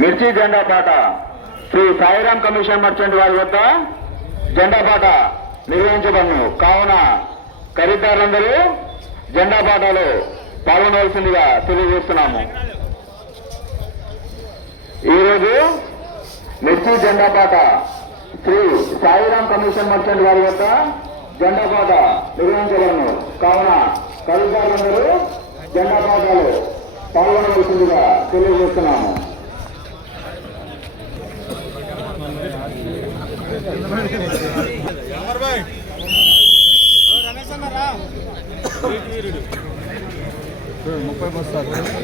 మిర్చి జెండా పాట. శ్రీ సాయిరాం కమిషన్ మర్చెంట్ వారి వద్ద జెండా పాట నిర్వహించబడును. కావున ఖరీదారులందరూ జెండా పాటలో పాల్గొనవలసిందిగా తెలియజేస్తున్నాము. ఈరోజు మిర్చి జెండా పాట శ్రీ సాయిరాం కమిషన్ మర్చెంట్ వారి వద్ద జెండా పాట నిర్వహించబడును. కావున ఖరీదారులందరూ జెండా పాటలో పాల్గొనవలసిందిగా తెలియజేస్తున్నాము.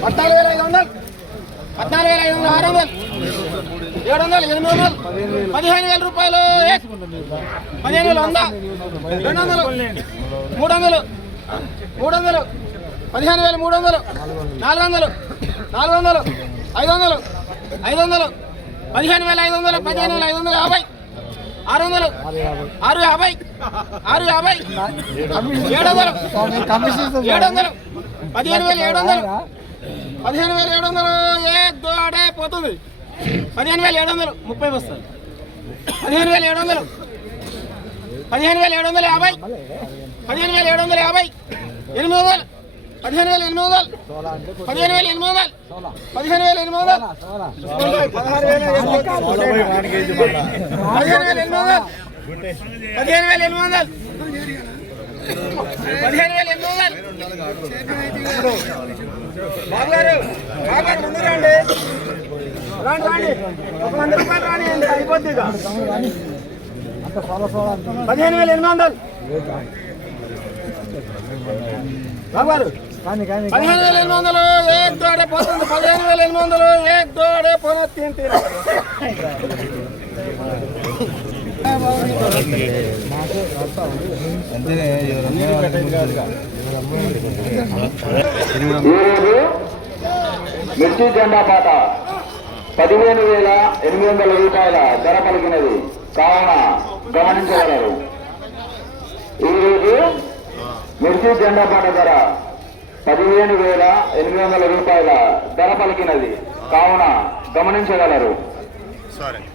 పద్నాలుగు వేల ఐదు వందలు పద్నాలుగు వేల ఐదు వందలు ఆరు వందలు ఏడు వందలు ఎనిమిది వందలు పదిహేను వేల రూపాయలు పదిహేను వేలు వంద రెండు వందలు మూడు వందలు మూడు వందలు పదిహేను వేలు మూడు వందలు నాలుగు వందలు నాలుగు వందలు ఐదు వందలు ఐదు వందలు పదిహేను వేల ఐదు వందలు పదిహేను వేల ఐదు వందల యాభై. ఆరు వందలు. ఆరు యాభై. ఆరు యాభై. ఏడు వందలు. ఏడు వందలు. పదిహేను వేలు ఏడు వందలు. పదిహేను వేలు ఏడు వందలు. ఏ దోడే పోతుంది. పదిహేను వేలు ఏడు వందలు. ముప్పై వస్తుంది. పదిహేను వేలు ఏడు వందలు. పదిహేను వేలు ఏడు వందల యాభై. పదిహేను వేలు ఏడు వందల యాభై. ఎనిమిది వందలు. పదిహేను వేల ఎనిమిది వందలు. పదిహేను వేల ఎనిమిది వందలు. పదిహేను వేల ఎనిమిది వందలు. పదహారు వేలు ఎనిమిది వందలు పదిహేను వేల ఎనిమిది వందలు. పదిహేను వేల ఎనిమిది వందలు. పదిహేను వేలు ఎనిమిది వందలు. బాబుగారు బాబుగారు ముందు రండి. రాండి రాండి. ఒక వంద రూపాయలు రాని అండి అయిపోద్ది ఇక. పదిహేను వేల ఎనిమిది వందలు. బాబు గారు పదిహేను వేల ఎనిమిది వందలు ఏక్ దోడే పోతుంది పదిహేను వేల ఎనిమిది వందలు ఏక్ దోడే పోన తింటే. ఈరోజు మిర్చి జెండా పాట. పదిహేను వేల ఎనిమిది వందల రూపాయల ధర పలికినది. కావున గమనించగలరు. ఈరోజు మిర్చి జెండా పాట ధర పదిహేను వేల ఎనిమిది వందల రూపాయల ధర పలికినది. కావున గమనించగలరు. సరే.